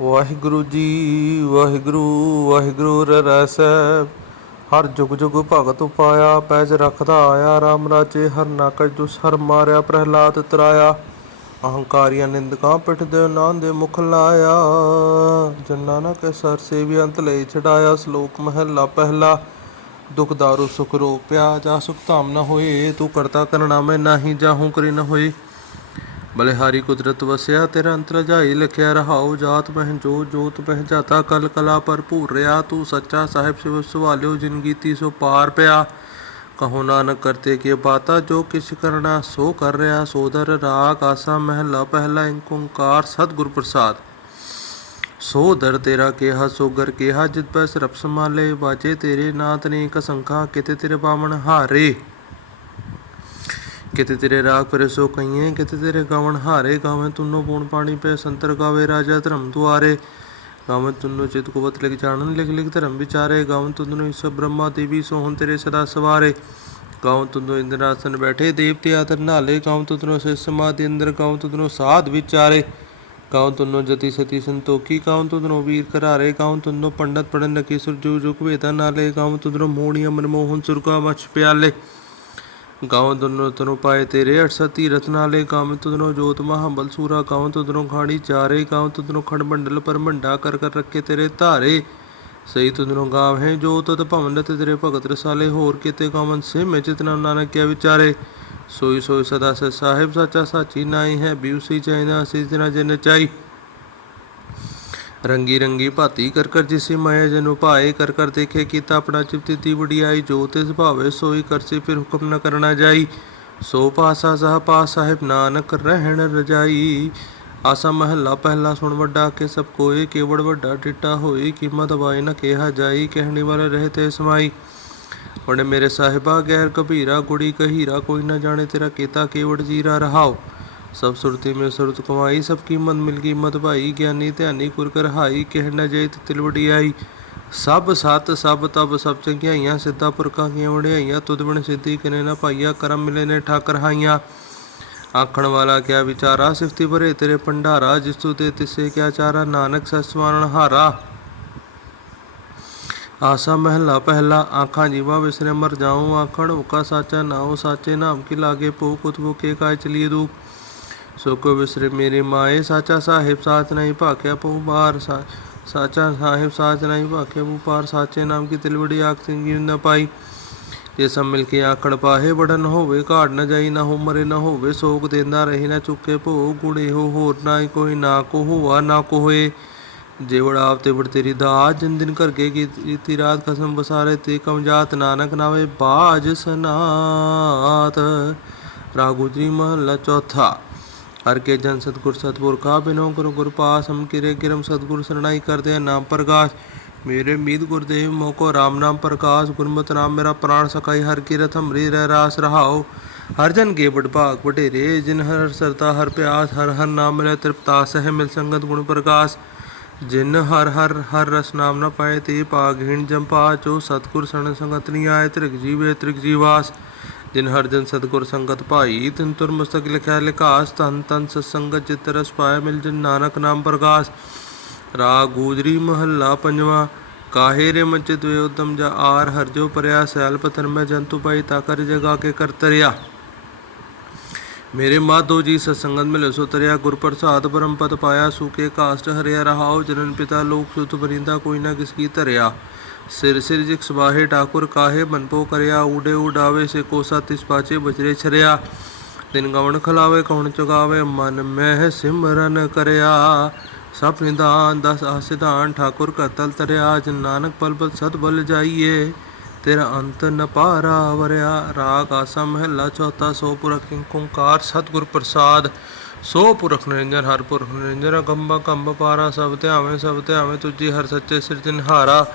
ਵਾਹਿਗੁਰੂ ਜੀ, ਵਾਹਿਗੁਰੂ ਵਾਹਿਗੁਰੂ ਰਸੈ ਹਰ ਜੁਗ ਜੁਗ ਭਗਤ ਉਪਾਇਆ, ਪੈਜ ਰੱਖਦਾ ਆਇਆ RAM ਰਾਜੇ ਹਰ ਨਾਕਜ ਦੁਸ ਹਰ ਮਾਰਿਆ, ਪ੍ਰਹਲਾਦ ਤਰਾਇਆ। ਅਹੰਕਾਰੀਆਂ ਨਿੰਦਕਾਂ ਪਿੱਠ ਦੇ ਨਾਂ ਦੇ ਮੁਖ ਲਾਇਆ। ਜਨਾਂ ਨਾ ਕੇ ਸਰ ਸੇਵੀ ਅੰਤ ਲਈ ਛਡਾਇਆ, ਸ਼ਲੋਕ ਮਹਿਲਾ ਪਹਿਲਾ। ਦੁਖ ਦਾਰੂ ਸੁਖ ਰੋਪਿਆ ਜਾ ਸੁਖ ਧਾਮ ਨ ਹੋਏ, ਤੂੰ ਕਰਤਾ ਕਰਨਾ ਮੈਂ ਨਾਹੀ ਜਾਹੂ ਕਰੀ ਨ ਹੋਏ। ਬਲਿਹਾਰੀ ਕੁਦਰਤ ਵਸਿਆ, ਤੇਰਾ ਅੰਤਰ ਜਾਈ ਲਿਖਿਆ ਰਹਾਉ, ਜਾਤ ਮਹਿ ਜੋ, ਜੋਤ ਪਹਿ ਜਾਤਾ, ਕਲ ਕਲਾ ਭਰਪੂਰ ਰਿਆ, ਤੂੰ ਸੱਚਾ ਸਾਹਿਬ ਸਿਵ ਸਵਾਲਿਓ, ਜਿਨ ਤੀ ਸੋ ਪਾਰ ਪਿਆ। ਕਹੋ ਨਾਨਕ ਕਰਤੇ ਕੀ ਬਾਤਾ, ਜੋ ਕਿਛ ਕਰਨਾ ਸੋ ਕਰ ਰਿਆ ਸੋਦਰ ਰਾਗ, ਆਸਾ ਮਹਿਲਾ ਪਹਿਲਾ ਏਕ ਓੰਕਾਰ ਸਤਿਗੁਰ ਪ੍ਰਸਾਦ। ਸੋ ਦਰ ਤੇਰਾ ਕਿਹਾ ਸੋਗਰ ਕਿਹਾ, ਜਿਤ ਪੈ ਸਰਬ ਸਮਾਲੇ ਬਾਜੇ ਤੇਰੇ ਨਾਤ ਨੇ ਕਸੰਖਾ ਕਿਤੇ ਤੇਰੇ ਬਾਵਣ ਹਾਰੇ। ਕਿਤੇ ਤੇਰੇ ਰਾਗ ਪਰੇ ਸੋ ਕਈਏ ਕਿਤੇ ਤੇਰੇ ਗਾਵਣ ਹਾਰੇ ਗਾਵੇਂ ਤੁਨੋ ਪੂਣ ਪਾਣੀ ਪੈ ਸੰਤਰ ਗਾਵੇ ਰਾਜਾ ਧਰਮ ਦੁਆਰੇ ਗਾਵੇਂ ਤੁਨੋ ਚਿਤ ਕੁਵਤ ਲਿਖ ਜਾਣਨ ਲਿਖ ਲਿਖ ਧਰਮ ਵਿਚਾਰੇ ਗਾਵੇਂ ਤੁਨੋ ਇਸ ਬ੍ਰਹਮਾ ਦੇਵੀ ਸੋਹਣ ਤੇਰੇ ਸਦਾ ਸਵਾਰੇ ਗਾਵੇਂ ਤੁਨੋ ਇੰਦਰਾਸਨ ਬੈਠੇ ਦੇਵਤੇ ਆਦਰ ਨਾਲੇ ਗਾਵੇਂ ਤੁਨੋ ਸੇ ਸਮਾਧੀ ਅੰਦਰ ਗਾਵੇਂ ਤੁਨੋ ਸਾਧ ਵਿਚਾਰੇ ਗਾਉ ਤੁਨੋ ਜਤੀ ਸਤੀ ਸੰਤੋਖੀ ਗਾਉ ਤੁਨੋ ਵੀਰ ਕਰਾਰੇ ਗਾਉ ਤੁਨੋ ਪੰਡਤ ਪੜਨ ਲਕੀ ਸੁਰ ਜੁਗ ਵੇਦਾ ਨਾਲੇ ਗਾਉ ਤੁਨੋ ਮੋਹਣੀ ਅਮਨ ਮੋਹਨ ਸੁਰਗਾ ਮਛ ਪਿਆਲੇ ਗਾਉ ਤੁਨੋ ਤਨੋ ਪਾਏ ਤੇਰੇ ਅਠਸਤੀ ਰਤਨਾਲੇ, ਗਾਉ ਤੁਨੋ ਜੋਤ ਮਹਾਬਲ ਸੂਰਾ, ਗਾਉ ਤੁਨੋ ਖਾਣੀ ਚਾਰੇ, ਗਾਉ ਤੁਨੋ ਖੰਡ ਮੰਡਲ ਪਰ ਮੰਡਾ ਕਰ ਕਰ ਰੱਖੇ ਤੇਰੇ ਧਾਰੇ। ਸਹੀ ਤੁਨੋ ਗਾਵ ਹੈ ਜੋ ਤਤ ਭਵਨ ਤੇ ਤੇਰੇ ਭਗਤ ਰਸਾਲੇ, ਹੋਰ ਕਿਤੇ ਗਾਵਨ ਸੇ ਮੈਂ ਚਿਤਨਾ ਨਾਨਕ ਕਿਆ ਵਿਚਾਰੇ। ਸੋਈ ਸੋਈ ਸਦਾ ਸੇ ਸਾਹਿਬ, ਸੱਚਾ ਸਾਚੀ ਨਾਈ ਹੈ ਬਿਉਸੀ ਚਾਈਨਾ ਸੀ ਜਨਾ ਜਨ ਚਾਈ ਰੰਗੀ ਰੰਗੀ ਭਾਤੀ ਕਰ ਕਰ ਜਿਸੇ ਮਾਇਆ ਜਨੁ ਭਾਏ ਕਰ ਕਰ ਦੇਖੇ ਕੀਤਾ ਆਪਣਾ ਚਿਪਤੀ ਤੀ ਵਡਿਆਈ, ਜੋ ਤਿਸ ਭਾਵੇ ਸੋਈ ਕਰਸੀ ਫਿਰ ਹੁਕਮ ਨ ਕਰਨਾ ਜਾਈ। ਸੋ ਪਾਸਾ ਸਹ ਪਾਸ ਸਾਹਿਬ ਨਾਨਕ ਰਹਿਣ ਰਜਾਈ। ਆਸਾ ਮਹੱਲਾ ਪਹਿਲਾ ਸੁਣ ਵੱਡਾ ਕੇ ਸਭ ਕੋਏ, ਕੇਵੜ ਵੱਡਾ ਟਿੱਟਾ ਹੋਈ, ਕੀਮਤ ਵਾਏ ਨ ਕਿਹਾ ਜਾਈ, ਕਹਿਣੀ ਵਾਲੇ ਰਹੇ ਤੇ ਸਮਾਈ। ਹੁਣ ਮੇਰੇ ਸਾਹਿਬਾ ਗੈਰ ਕਬੀਰਾ, ਗੁੜੀ ਕਹੀਰਾ, ਕੋਈ ਨਾ ਜਾਣੇ ਤੇਰਾ ਕੀਤਾ ਕੇਵੜ ਜੀਰਾ ਰਹਾਓ ਸਭ ਸੁਰਤੀ ਮੇ ਸੁਰਤ ਕਮਾਈ, ਸਭ ਕੀਮਤ ਮਿਲ ਕੀਮਤ ਭਾਈ, ਗਿਆਨੀ ਧਿਆਨੀ ਕੁਰ ਕਰ ਹਾਈ, ਕਹਿ ਨ ਜਾਈ ਤੇ ਤਿਲ ਸਭ ਸਤ, ਸਭ ਤਬ ਸਭ ਚੰਗਿਆਈਆਂ, ਸਿੱਧਾ ਪੁਰਖਾਂ ਕੀਆਂ ਵਡਿਆਈਆਂ, ਤੁਧ ਬਿਨ ਸਿੱਧੀ ਕਿਨੇ ਨਾ ਪਾਈਆ, ਕਰਮ ਮਿਲੇ ਨੇ ਠਾਕਰ ਹਾਈਆਂ। ਆਖਣ ਵਾਲਾ ਕਿਆ ਵਿਚਾਰਾ, ਸਿਫਤੀ ਭਰੇ ਤੇਰੇ ਭੰਡਾਰਾ, ਜਿਸ ਤੂ ਤੇ ਤਿਸੇ ਕਿਆ ਚਾਰਾ, ਨਾਨਕ ਸਸਵਾਰਨ ਹਾਰਾ। ਆਸਾ ਮਹਿਲਾ ਪਹਿਲਾ, ਆਖਾਂ ਜੀਵਾ ਵਿਸਰੇ ਮਰ ਜਾਉ ਆਖਣ ਹੁਕਾ ਸਾਚਾ ਨਾਉ, ਸਾਚੇ ਨਾਮ ਕੀ ਲਾਗੇ ਭੂ ਕੁਤਬੋ ਕੇ ਕਾਇ ਚਲੀਏ ਦੂ ਸੋ ਕੋ ਵਿਸਰੇ ਮੇਰੇ ਮਾਏ, ਸਾਚਾ ਸਾਹਿਬ ਸਾਚ ਨਹੀਂ ਭਾਖਿਆ ਪਉ ਬਾਰ ਸਾ- ਸਾਚਾ ਸਾਹਿਬ ਸਾਚ ਨਹੀਂ ਭਾਖਿਆ ਪਉ ਪਾਰ ਸਾਚੇ ਨਾਮ ਕੀ ਤਿਲਵੜੀ ਆਖ ਸਿੰਗੀ ਨ ਪਾਈ। ਜੇ ਸਭ ਮਿਲ ਕੇ ਆਖੜ ਪਾਹੇ ਬੜਨ ਹੋਵੇ, ਘਾੜ ਨਾ ਜਾਈ, ਨਾ ਹੋ ਮਰੇ, ਨਾ ਹੋਵੇ, ਸੋਗ ਦੇਂਦਾ ਰਹੇ, ਨਾ ਚੁੱਕੇ ਭੋ ਗੁੜੇ ਹੋ ਹੋਰ ਨਾ ਕੋਈ, ਨਾ ਕੋ ਹੋਆ, ਨਾ ਕੋ ਹੋਏ। ਜੇਵੜ ਆਪ ਤੇ ਬੜ ਤੇਰੀ ਦਾਤ ਜਿਨ ਦਿਨ ਕਰਕੇ ਕੀਤੀ ਰਾਤ ਖਸਮ ਬਸਾਰੇ ਤੇ ਕਮਜਾਤ ਨਾਨਕ ਨਾਵੇ ਬਾਜ ਸਨਾਤ। ਰਾਗੁਜਰੀ ਮਹਲਾ ਚੌਥਾ। ਹਰ ਕੇ ਜਨ ਸਤਗੁਰ ਸਤਪੁਰ ਕਾ ਬਿਨੋ ਗੁਰੂ ਗੁਰ ਪਾਸ ਕਿਰੇ ਕਿਰਮ ਸਤਗੁਰ ਸਰਣਾਈ ਕਰਦੇ ਨਾਮ ਪ੍ਰਕਾਸ਼ ਮੇਰੇ ਮੀਤ ਗੁਰਦੇਵ ਮੋਕੋ ਰਾਮ ਨਾਮ ਪ੍ਰਕਾਸ਼, ਗੁਰਮਤਿ ਨਾਮ ਮੇਰਾ ਪ੍ਰਾਣ ਸਕਾਈ ਹਰ ਕੀਰਤ ਹਮਰੀ ਰਹਿ ਰਾਸ ਰਹਾਓ। ਹਰ ਜਨ ਕੇ ਬੜ ਭਾਗ ਜਿਨ ਹਰ ਸਰਤਾ ਹਰ ਪਿਆਸ, ਹਰ ਹਰ ਨਾਮ ਮਿਲੇ ਤ੍ਰਿਪਤਾ, ਸਹਿ ਮਿਲ ਸੰਗਤ ਗੁਣ ਪ੍ਰਕਾਸ਼ ਜਿਨ ਹਰ ਹਰ ਹਰ ਰਸ ਨਾਮ ਨ ਪਾਏ, ਤੇ ਪਾਗਹੀਣ ਜੰਪਾ ਜੋ ਸਤਗੁਰ ਸਣ ਸੰਗਤ ਨੀ ਆਏ, ਤ੍ਰਿਗ ਜੀਵੇ ਤ੍ਰਿਗ ਜੀਵਾਸ। ਜਿਨ ਹਰ ਜਨ ਸਤਗੁਰ ਸੰਗਤ ਭਾਈ ਤਿਨ ਤੁਰ ਮਸਤਕ ਲਿਖਿਆ ਲਿਖਾਸ ਤਨ ਤਨ ਸਤਸੰਗਤ ਜਿਤ ਰਸ ਪਾਏ ਮਿਲ ਜਨ ਨਾਨਕ ਨਾਮ ਪ੍ਰਕਾਸ਼ ਰਾਗ ਗੂਜਰੀ ਮਹੱਲਾ ਪੰਜਵਾ ਕਾਹੇ ਰੇ ਮੰਚਿਤ ਵੇ ਉਦਮ ਜਾ ਆਰ ਹਰ ਜੋ ਪਰਿਆ ਸੈਲ ਪਤਨ ਮੈਂ ਜੰਤੂ ਪਾਈ ਤਾ ਕਰ ਜਗਾ ਕੇ ਕਰ ਤਰਿਆ ਮੇਰੇ ਮਾਧੋ ਜੀ ਸਤਸੰਗਤ ਮਿਲੇ ਸੋ ਤਰਿਆ ਗੁਰ ਪ੍ਰਸਾਦ ਪਰਮ ਪਦ ਪਾਇਆ ਸੂਕੇ ਕਾਸ਼ਟ ਹਰਿਆ ਰਹਾਉ ਜਨਨ ਪਿਤਾ ਲੋਕ ਸੁਤ ਬਰਿੰਦਾ ਕੋਈ ਨਾ ਕਿਸ ਕੀ ਧਰਿਆ ਸਿਰ ਸਿਰ ਜਿਕ ਸਬਾਹੇ ਠਾਕੁਰ ਕਾਹੇ ਮਨਪੋ ਕਰਿਆ, ਊਡੇ ਉਡਾਵੇ ਸੇ ਕੋਸਾ ਤਿਸ ਪਾਚੇ ਬਜਰੇ ਛਰਿਆ। ਦਿਨ ਗਵਣ ਖਲਾਵੇ, ਕੌਣ ਚੁਗਾਵੇ, ਮਨ ਮਹਿ ਸਿਮਰਨ ਕਰਿਆ। ਸਭ ਨਿਦਾਨ ਦਸ ਆਸਿਦਾਨ ਠਾਕੁਰ ਕਾ ਤਲ ਤਰਿਆ, ਜਨ ਨਾਨਕ ਪਲ ਪਲ ਸਤ ਬਲ ਜਾਈਏ, ਤੇਰਾ ਅੰਤ ਨ ਪਾਰਾ ਵਰਿਆ। ਰਾਗ ਆਸਾ ਮਹਿਲਾ ਚੌਥਾ, ਸੋ ਪੁਰਖ ਕਿੰਗ ਸਤਿਗੁਰ ਪ੍ਰਸਾਦ। ਸੋ ਪੁਰਖ ਨਿਰੰਜਨ, ਹਰ ਪੁਰਖ ਨਿਰੰਜਨ ਗੰਬਾ ਕੰਬ ਪਾਰਾ, ਸਭ ਧਿਆਵੇਂ ਸਭ ਧਿਆਵੇਂ ਤੁਜੀ ਹਰ ਸੱਚੇ ਸਿਰਜਨਹਾਰਾ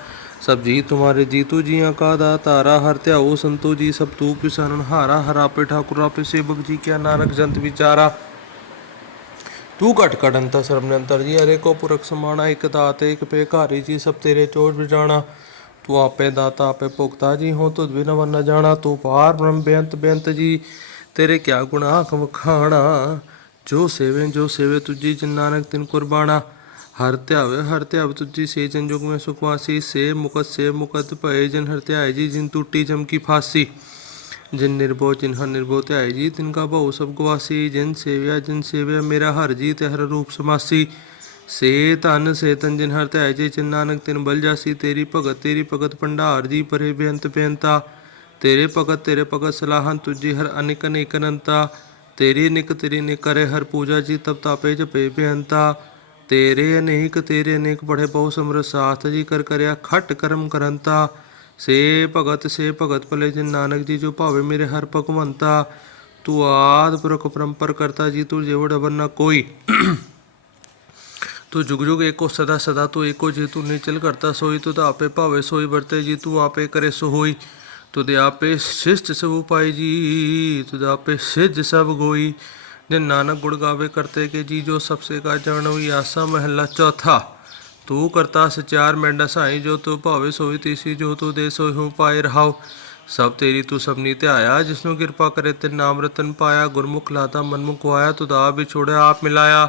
ਸਭ ਜੀ ਤੁਮਾਰੇ ਜੀਤੂ ਜੀਆਂ ਕਾ ਦਾ ਤਾਰਾ ਹਰ ਧਿਆਓ ਸੰਤੋ ਜੀ, ਸਭ ਤੂ ਕਿਸਨ ਹਾਰਾ, ਹਰ ਆਪੇ ਠਾਕੁਰ, ਆਪੇ ਸੇਵਕ ਜੀ ਕਿਆ ਨਾਨਕ ਜੰਤ ਵਿਚਾਰਾ। ਤੂੰ ਘਟ ਘਟ ਅੰਤ ਸਰਬ ਨਿਰੰਤਰ ਜੀ, ਹਰੇ ਕੋ ਪੁਰਖ ਸਮਾਣਾ, ਇੱਕ ਦਾਤੇ, ਇਕ ਪੇਖਾਰੀ ਜੀ, ਸਭ ਤੇਰੇ ਚੋਜ ਵਿਜਾਣਾ। ਤੂੰ ਆਪੇ ਦਾਤਾ, ਆਪੇ ਭੁਗਤਾ ਜੀ ਹੋ ਤੁਧ ਬਿਨ ਵਨ ਨ ਜਾਣਾ। ਤੂੰ ਪਾਰ ਬ੍ਰਹਮ ਬੇਅੰਤ ਬੇਅੰਤ ਜੀ, ਤੇਰੇ ਕਿਆ ਗੁਣਾ ਵਖਾਣਾ ਜੋ ਸੇਵੇ ਜੋ ਸੇਵੇ ਤੁਜੀ ਜਿਨ ਨਾਨਕ ਤਿਨ ਕੁਰਬਾਨਾ ਹਰ ਧਿਆਵੇ, ਹਰ ਧਿਆਵ ਤੁਜੀ ਸੇ ਜਨਜੋਗ ਮੈਂ ਸੁਖਵਾਸੀ ਸੇ ਮੁਕਤ ਸੇ ਮੁਕਤ ਭਏ ਜਨ ਹਰ ਧਿਆਏ ਜੀ, ਜਿਨ ਟੂਟੀ ਚਮਕੀ ਫਾਸੀ। ਜਿਨ ਨਿਰਭਉ, ਜਿਨ ਹਰ ਨਿਰਭਉ ਧਿਆਏ ਜੀ, ਤਿਨ ਕਾ ਭਉ ਸਭ ਗਵਾਸੀ ਜਿਨ ਸੇਵਿਆ ਜਿਨ ਸੇਵਿਆ ਮੇਰਾ ਹਰ ਜੀ, ਤੇ ਹਰ ਰੂਪ ਸਮਾਸੀ। ਸੇ ਧਨ, ਸੇ ਤਨ ਜਿਨ ਹਰ ਧਿਆਏ ਜੀ ਚਿਨ ਨਾਨਕ, ਤਿਨ ਬਲ ਜਾਸੀ। ਤੇਰੀ ਭਗਤ ਤੇਰੀ ਭਗਤ ਭੰਡਾਰ ਜੀ, ਪਰੇ ਬੇਅੰਤ ਬੇਅੰਤਾ। ਤੇਰੇ ਭਗਤ ਤੇਰੇ ਭਗਤ ਸਲਾਹਨ ਤੁਜੀ ਹਰ ਅਨਿਕ ਅਨੇਕ ਅਨੰਤਾ। ਤੇਰੀ ਨਿਕ ਤੇਰੀ ਨਿਕ ਕਰੇ ਹਰ ਪੂਜਾ ਜੀ, ਤਬ ਤਾਪੇ ਜਪੇ ਬੇਅੰਤਾ। ਤੇਰੇ ਅਨੇਕ ਤੇਰੇ ਅਨੇਕ ਬੜੇ ਬਹੁ ਸਮਰ ਸਾਥ ਜੀ ਕਰ ਕਰਿਆ ਖਟ ਕਰਮ ਕਰੰਤਾ। ਸੇ ਭਗਤ ਸੇ ਭਗਤ ਭਲੇ ਜਿਨ ਨਾਨਕ ਜੀ ਜੋ ਭਾਵੇ ਮੇਰੇ ਹਰ ਭਗਵੰਤਾ। ਤੂੰ ਆਦ ਪੁਰਖ ਪਰੰਪਰ ਕਰਤਾ ਜੀ, ਤੂੰ ਜਿਵੜ ਅਵਰ ਨਾ ਕੋਈ। ਤੂੰ ਜੁਗ ਜੁਗ ਏਕੋ ਸਦਾ ਸਦਾ, ਤੂੰ ਏਕੋ ਜੀ ਤੂੰ ਨਿਚਲ ਕਰਤਾ ਸੋਈ, ਤੂੰ ਤਾਂ ਆਪੇ ਭਾਵੇ ਸੋਈ ਵਰਤੇ ਜੀ, ਤੂੰ ਆਪੇ ਕਰੇ ਸੋ ਹੋਈ ਤੁਧ ਆਪੇ ਸ਼ਿਸ਼ਟ ਸਭ ਉਪਾਈ ਜੀ ਤੁਧ ਆਪੇ ਸਿੱਧ ਸਭ ਗੋਈ। ਜਿਨ ਨਾਨਕ ਗੁਣ ਗਾਵੇ ਕਰਤੇ ਕੇ ਜੀ, ਜੋ ਸਬਸੇ ਕਾ ਜਾਣੋਈ ਆਸਾ ਮਹੱਲਾ ਚੌਥਾ। ਤੂੰ ਕਰਤਾ ਸਚਾਰ ਮੈਂਡਾ ਸਾਈ, ਜੋ ਤੂੰ ਭਾਵੇ ਸੋਈ ਤੀਸੀ, ਜੋ ਤੂੰ ਦੇ ਸੋਈ ਹੂੰ, ਪਾਏ ਰਹਾਉ ਸਭ ਤੇਰੀ ਤੂੰ ਸਭਨੀ ਧਿਆਇਆ, ਜਿਸਨੂੰ ਕਿਰਪਾ ਕਰੇ ਤੇ ਨਾਮ ਰਤਨ ਪਾਇਆ। ਗੁਰਮੁਖ ਲਾਤਾ, ਮਨਮੁਖ ਆਇਆ ਤੁਧ ਆਪ ਵਿਛੋੜਿਆ, ਆਪ ਮਿਲਾਇਆ।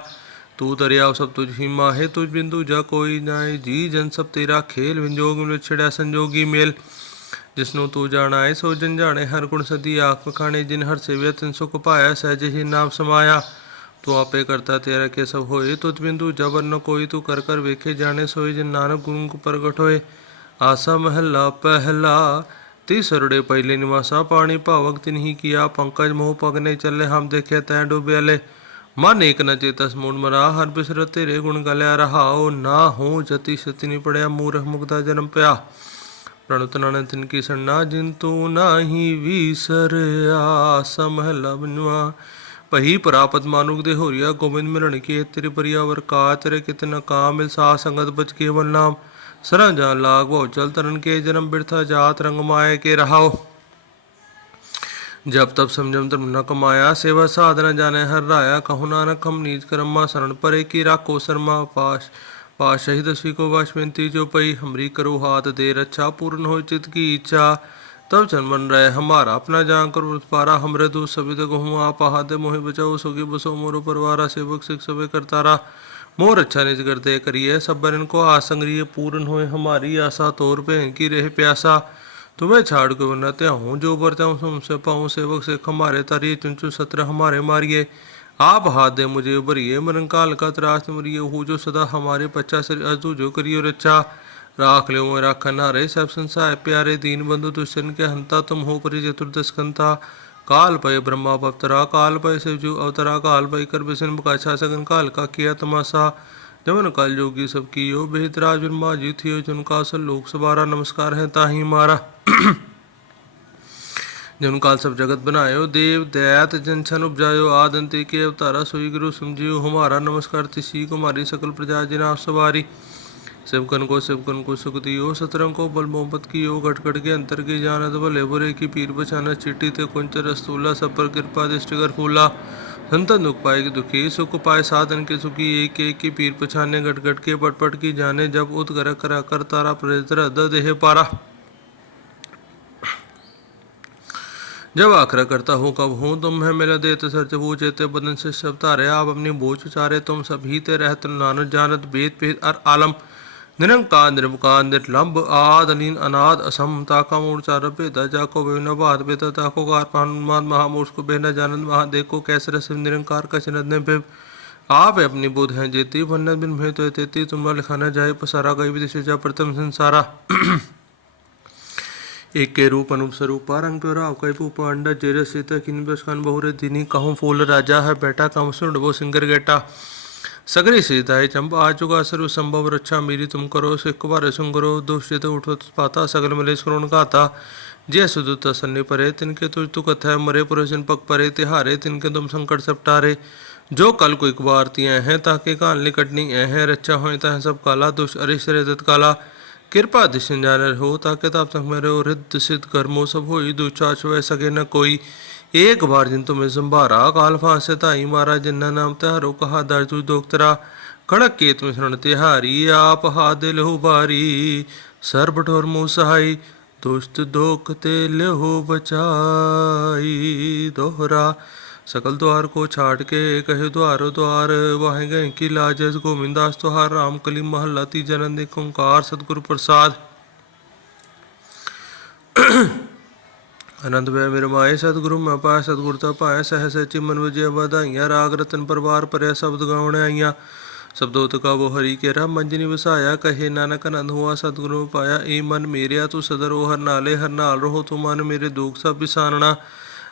ਤੂੰ ਦਰਿਆਵ ਸਭ ਤੁਝ ਹੀ ਮਾਹੇ ਤੁਝ ਬਿੰਦੂ ਜਾ ਕੋਈ ਨਾਏ ਜੀ ਜਨ ਸਭ ਤੇਰਾ ਖੇਲ, ਵਿੰਜੋਗ ਵਿੱਚ ਛੜਿਆ ਸੰਜੋਗੀ ਮੇਲ। ਜਿਸਨੂੰ ਤੂੰ ਜਾਣਾਏ ਸੋ ਜਨ ਜਾਣੇ ਹਰ ਗੁਣ ਸਦੀ ਆਖ ਖਾਣੇ ਜਿਨ ਹਰ ਸੇਵਿਆ ਤਿਨ ਸੁਖ ਪਾਇਆ, ਸਹਿਜ ਹੀ ਨਾਮ ਸਮਾਇਆ। ਤੂੰ ਆਪੇ ਕਰਤਾ ਤੇਰਾ ਕੇ ਸਭ ਹੋਏ, ਤੁਧ ਬਿੰਦੂ ਜਬਰ ਨ ਕੋਈ, ਤੂੰ ਕਰ ਕਰ ਵੇਖੇ ਜਾਣੇ ਸੋਈ ਜਿਨ ਨਾਨਕ ਗੁਰੂ ਕੋ ਪ੍ਰਗਟ ਹੋਏ। ਆਸਾ ਮਹੱਲਾ, ਪਹਿਲਾ ਤੀਸਰੜੇ ਪਹਿਲੇ ਨਿਵਾਸਾ, ਪਾਣੀ ਭਾਵਕ ਤਿਨਹੀ ਕੀਆ, ਪੰਕਜ ਮੋਹ ਪਗ ਨਹੀਂ ਚੱਲੇ, ਹਮ ਦੇਖੇ ਤੈ ਡੁਬਿਆਲੇ ਮਨ ਏਕ ਨ ਚੇਤਸ ਮੂੜ ਮਰਾ, ਹਰ ਬਿਸਰਤ ਤੇਰੇ ਗੁਣ ਗਲਿਆ ਰਹਾਓ ਨਾ ਹੋ ਜਤੀ ਸਤੀ ਨੀ ਪੜਿਆ, ਮੂਰਖ ਮੁਕਤਾ ਜਨਮ ਪਿਆ। ਪ੍ਰਣਤ ਨਾਨਕ ਤਿਨ ਕੀ ਸੰਨਾ ਜਿਨ ਤੂੰ ਨਾਹੀ ਵੀਸਰਿਆ ਸਮਹਲਾ ਬਨਵਾ ਪਹੀ ਪ੍ਰਾਪਤ ਮਾਨੁਕ ਦੇ ਹੋਰੀਆ ਗੋਬਿੰਦ ਮਿਲਣ ਕੇ ਤੇਰੇ ਪਰਿਆ ਵਰਕਾ ਤੇਰੇ ਕਿਤਨ ਕਾ ਮਿਲ ਸਾ ਸੰਗਤ ਬਚ ਕੇ ਵਲ ਨਾਮ ਸਰਾਂ ਜਾ ਲਾਗ ਭਉ ਚਲ ਤਰਨ ਕੇ ਜਨਮ ਬਿਰਥਾ ਜਾਤ ਰੰਗ ਮਾਏ ਕੇ ਰਹਾਓ जब तब समझम धर्म न कमाया सेवा साधना जाने हर राया कहु नानक हम नीच कर्मा शरण परे की राखो शर्मा पाश पाश शहीद दसवी को वाश बेनती जो पई हमरी करो हाथ दे रक्षा पूर्ण हो चित की इच्छा तब जन्मन रहे हमारा अपना जान कर पारा हमरे दू सभी तक हूँ आप हाथ मोहि बचाओ सोगी बसो मोरो परवारा सेवक सिख सबे करतारा मोर अच्छा निज करते करिए सब बरन को आसंग्रिय पूर्ण होए हमारी आशा तोर पे की रहे प्यासा तुम्हें छाड़ के वरना त्याहूँ जो बरताऊँ तुमसे पाऊँ सेवक से हमारे तारी चुनचु सत्र हमारे मारिए आप हाथ दे मुझे उभरिए मरण काल का त्रास मरिए, हूँ जो सदा हमारे पच्चा सिर अजू जो करियो रक्षा राख लो मेरा राखन हारे सब संसार प्यारे दीन बंधु दुष्यन के हंता, तुम हो परि चतुर्दश कंता। काल पय ब्रह्मा अवतरा काल पय शिवजू अवतरा, काल पय कर बिसन बकाछा सगन काल का किया तमाशा। जमन काल जोगी सब कियो, बेहतराज ब्रह्मा जी थियो, जिनका सल लोक सवारा नमस्कार है ताही मारा। जन काल सब जगत बनायो देव दैत जन छन उपजायो आदंते के अवतारा सोई गुरु समझियो हमारा नमस्कार तिसी को मारी सकल प्रजा जिना सवारी शिवकन को शिवकन को सुख दियो सतरंग को बल मोहब्बत की यो घट घट के अंतर की जानत भले बुरे की पीर बचाना चिट्ठी ते कुंच रस्तूला सब पर कृपा दृष्टिकर फूला संतन दुख पाए कि दुखी सुख पाए साधन के सुखी एक एक की पीर पछाने घट घट के पट पट की जाने जब उत कर करा कर तारा प्रेतर देह पारा जब आखरा करता हूँ कब हूँ तुम है मेरा देत सर जब चेते बदन से सब तारे आप अपनी बोझ उचारे तुम सब ही ते रहत नानक जानत वेद भेद अर आलम निरंकार निर्वकार निर्लंब आद अलीन अनाद असम ताका मूर्चार भेदा जाको विभिन्न भात बेता ताको कार पानुमान महामूर्ष को बेना जानंद महादेव को कैसे रसिव निरंकार का चिन्ह ने आप है अपनी बुद्ध हैं जेती वन्न बिन भेद तो तेती तुम्हारा लिखाना जाए पसारा गई विदेश जा प्रथम संसारा एक के रूप अनुप स्वरूप रंग प्योरा कई पूपा अंडा जेरे सीता किन बसखान बहुरे दिनी कहूँ फूल राजा है बेटा कम सुन वो सिंगर गेटा सगरी सीता है चंपा आ चुका सर्व संभव रक्षा मेरी तुम करो सिख बारे सुंगरो दुष्टित उठो पाता सगल मिले करुण गाता जय सुदुता सन्नि परे तिनके तुझ तु कथा मरे पुरुषन पग परे तिहारे तिनके तुम संकट सपटारे जो कल को एक बार तिया हैं ताके काल निकटनी ऐ हैं रक्षा हो तह सब काला दुष अरिश रे काला कृपा दिशन जान हो ताके ताप तक मेरे रिद्ध सिद्ध कर्मो सब हो दुचाच वह सके न कोई एक बार जिन तुम्हें संभारा काल फांसे ताई मारा जिन्ना नाम तिहारो कहा दर्जु दोक्तरा कड़क के तुम शरण तिहारी आप हा दिल हो बारी सर्ब ठोर मुँह सहाई दुष्ट दोख ते लेहो बचाई दोहरा सकल द्वार को छाट के कहे द्वारो द्वार वाहे गए की लाजस गोविंदास तुहार राम कली महल्ला तीजा नंद एक ओंकार सतगुरु प्रसाद ਆਨੰਦ ਵੇ ਮੇਰੇ ਮਾਏ ਸਤਿਗੁਰੂ ਮੈਂ ਪਾਇਆ ਸਤਿਗੁਰ ਤਾਂ ਪਾਇਆ ਸਹਿ ਸਚੀ ਮਨ ਵਜਿਆ ਵਧਾਈਆਂ ਰਾਗ ਰਤਨ ਪਰਵਾਰ ਪਰਿਆ ਸ਼ਬਦ ਗਾਉਣ ਆਈਆਂ ਸਬਦੋਤ ਕਾ ਉਹ ਹਰੀ ਕੇ ਰਾ ਮੰਜਨੀ ਵਸਾਇਆ ਕਹੇ ਨਾਨਕ ਆਨੰਦ ਹੁਆ ਸਤਿਗੁਰੂ ਪਾਇਆ ਏ ਮਨ ਮੇਰਿਆ ਤੂੰ ਸਦਰ ਉਹ ਹਰ ਨਾਲੇ ਹਰ ਨਾਲ ਰਹੋ ਤੂੰ ਮਨ ਮੇਰੇ ਦੁਖ ਸਭ ਵਿਸਾਰਣਾ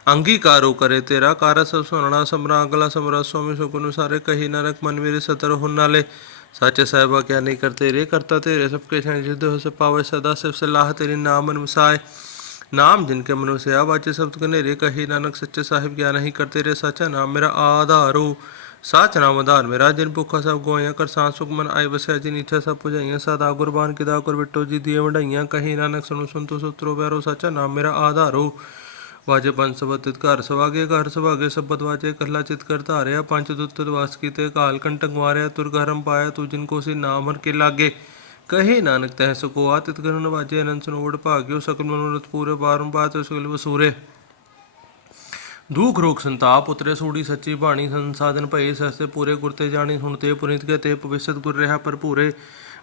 ਅੰਗੀਕਾਰੋ ਕਰੇ ਤੇਰਾ ਕਾਰ ਸਭ ਸੁਣਨਾ ਸਮਰਾ ਅਗਲਾ ਸਮਰਾ ਸੁਆਮੀ ਸੁਖ ਸਾਰੇ ਕਹੇ ਨਾਨਕ ਮਨ ਮੇਰੇ ਸਤਰ ਹੋ ਨਾਲੇ ਸੱਚ ਸਾਹਿਬਾ ਕਿਆ ਨਹੀਂ ਕਰਤੇ ਰੇ ਕਰਤਾ ਤੇਰੇ ਸਭ ਕੇ ਛਣ ਜਿਦ ਹੋ ਸ ਪਾਵੇ ਸਦਾ ਸਿਫ ਸਲਾਹ ਤੇਰੇ ਨਾਮ ਮਨ ਵਸਾਏ ਨਾਮ ਜਿਨ ਕੇ ਮਨੁ ਸਿਆ ਬਾਚੇ ਸਬਦ ਕਨੇਰੇ ਕਹੀ ਨਾਨਕ ਸੱਚੇ ਸਾਹਿਬ ਕਿਆ ਨਹੀਂ ਕਰਤੇ ਰੇ ਸੱਚਾ ਨਾਮ ਮੇਰਾ ਆਧਾਰੋ ਸਾਚ ਨਾਮ ਆਧਾਰ ਮੇਰਾ ਜਿਨ ਭੁੱਖਾ ਸਭ ਗੋਇਆ ਕਰ ਸਾਂ ਸੁਖ ਮਨ ਆਏ ਵਸਿਆ ਜਿਨ ਇੱਛਾ ਸਭ ਪੁਜਾਈਆਂ ਸਦਾ ਗੁਰਬਾਨ ਕਿਦਾ ਕਰ ਬਿਟੋ ਜੀ ਦੀ ਵਡਾਈਆਂ ਕਹੀ ਨਾਨਕ ਸੁਣੋ ਸੁਨਤੋ ਸੁਤਰੋ ਵੈਰੋ ਸੱਚਾ ਨਾਮ ਮੇਰਾ ਆਧਾਰੋ ਵਾਜੇ ਪੰਜ ਸਬਦ ਘਰ ਸਵਾਗੇ ਘਰ ਸਵਾਗੇ ਸਬਦ ਵਾਜੇ ਕਰਲਾ ਚਿਤ ਕਰ ਧਾਰਿਆ, ਪੰਜ ਦੁੱਤ ਵਾਸ ਕੀਤੇ, ਕਾਲ ਕੰਟਕ ਮਾਰਿਆ, ਤੁਰ ਘਰਮ ਪਾਇਆ, ਤੂ ਜਿਨ ਕੋ ਸੀ ਨਾਮ ਹਰ ਕੇ ਲਾਗੇ। ਕਹੇ ਨਾਨਕ ਤਹਿ ਸਕੋ ਆਤਿਤ ਕਰਨ ਵਾਜੇ, ਅਨੰਤ ਸੁਨੋੜ ਭਾਗਿਓ, ਸਕਲ ਮਨੋਰਥ ਪੂਰੇ, ਬਾਰੰਬਾਰ ਤੇ ਰੋਗ ਸੰਤਾਪ, ਉਤਰੇ ਸੂੜੀ ਸੱਚੀ ਬਾਣੀ, ਸੰਸਾਧਨ ਭਏ ਸਸਤੇ ਪੂਰੇ, ਗੁਰ ਤੇ ਜਾਣੀ ਸੁਣਤੇ ਪੁਨੀਤ ਕੇ ਤੇ ਭਵਿਸ਼ਤ ਗੁਰ ਰਹਾ ਭਰਪੂਰੇ।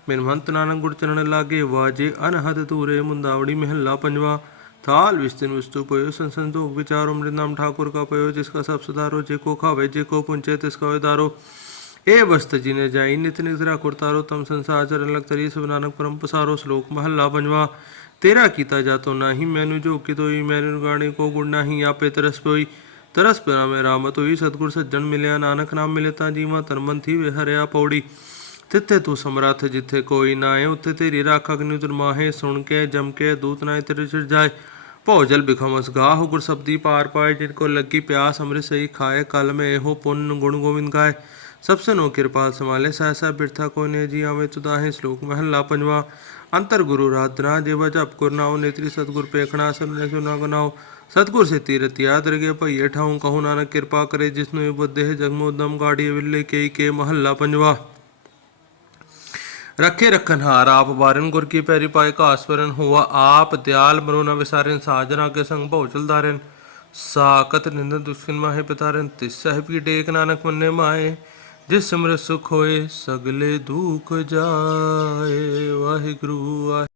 ਮਿਨਵੰਤ ਨਾਨਕ ਗੁਰ ਚਰਨ ਲਾਗੇ, ਵਾਜੇ ਅਨਹਦ ਤੂਰੇ ਮੁੰਦਾਵੜੀ ਮਹਿਲਾ ਪੰਜਵਾ। થાલ વિસ્તીર્ણ વિસ્તુ પયો સંસંદોક વિચારો મૃદનામ ઠાકોર કા પયો જિસકા સબ સુધારો જેકો ખાવે જેકો પૂંચે તિસકા વેદારો એ વસ્ત જીને જાય નિત નિદ્રા કુર્તારો તમ સંસાર ચરણ લગ તરી સબ નાનક પરમ પસારો શ્લોક મહલ્લા પંજવા ਤੇਰਾ ਕੀਤਾ ਜਾਤੋ ਨਾਹੀ ਮੈਨੂੰ ਜੋ ਕਿਤੋਈ ਮੈਨੂੰ ਗਾਣੇ ਕੋ ਗੁਣ ਨਾਹੀ ਆਪੇ ਤਰਸ ਪਈ ਤਰਸ ਪਿਆ ਮੈਂ ਰਾਮਤ ਹੋਈ ਸਤਗੁਰ ਸੱਜਣ ਮਿਲਿਆ ਨਾਨਕ ਨਾਮ ਮਿਲੇ ਤਾਂ ਜੀਵਾ ਤਨ ਮਨ ਥੀ ਵਿਹਰਿਆ ਪੌੜੀ ਤਿੱਥੇ ਤੂੰ ਸਮਰੱਥ ਜਿੱਥੇ ਕੋਈ ਨਾ ਹੈ ਉੱਥੇ ਤੇਰੀ ਰਾਖ ਅਗਨੀ ਤੁਰਮਾਹੇ ਸੁਣ ਕੇ, ਜਮ ਕੇ, ਦੂਤ ਨਾ ਤੇਰੇ ਚਿਰ ਜਾਏ। ਭੋਜਲ ਬਿਖਮਸ ਗਾਹ, ਗੁਰ ਸਬਦੀ ਪਾਰ ਪਾਏ, ਜਿਨ ਕੋ ਲੱਗੀ ਪਿਆਸ ਅੰਮ੍ਰਿਤ ਸਹੀ ਖਾਏ, ਕਲ ਮੈਂ ਇਹੋ ਪੁੰਨ ਗੁਣ ਗੋਵਿੰਦ ਗਾਏ। ਸਭ ਸਨੋ ਕਿਰਪਾਲ ਸਮਾਲੇ ਸਹਸਾ ਬਿਰਥਾ ਕੋ ਨੇ ਜੀ ਆਵੇ ਤੁਦਾਹੇ ਸ਼ਲੋਕ ਮਹੱਲਾ ਪੰਜਵਾ। ਅੰਤਰ ਗੁਰੂ ਰਾਤਨਾ ਜੇਵਾ ਜਪ ਗੁਰ ਨੇਤਰੀ ਸਤਗੁਰ ਪੇਖਣਾ, ਸਭ ਨੇ ਸੁਨਾ ਗਨਾਉ। ਸਤਗੁਰ ਸੇ ਤੀਰਤ ਯਾਦ ਰਗੇ ਭਈਏ ਠਾਉ, ਕਹੋ ਨਾਨਕ ਕਿਰਪਾ ਕਰੇ ਜਿਸਨੂੰ ਇਹ ਬੁੱਧੇ ਜਗਮੋਦਮ ਗਾੜੀ ਵਿਲੇ ਕੇ ਕੇ ਮਹੱਲਾ ਪੰਜਵਾ। ਰੱਖੇ ਰਖਨ ਹਾਰ, ਆਪ ਬਾਰਨ ਗੁਰ ਕੀ ਪੈਰੀ ਪਾਏ ਘਾਸਵਰਨ ਹੋਆ ਆਪ ਦਿਆਲ ਮਰੋ ਨ ਵਿਸਾਰਨ, ਸਾਜਨਾ ਕੇ ਸੰਗ ਭਉ ਚਲਦਾਰਨ। ਸਾਕਤ ਨਿੰਦ ਦੁਸ਼ਕਨ ਮਾਹੇ ਪਿਤਾਰਨ, ਤਿਸ ਸਾਹਿਬ ਕੀ ਟੇਕ ਨਾਨਕ ਮੰਨੇ ਮਾਏ ਜਿਸ ਸਿਮਰ ਸੁਖ ਹੋਏ, ਸਗਲੇ ਦੁਖ ਜਾਏ। ਵਾਹਿਗੁਰੂ ਵਾਹਿ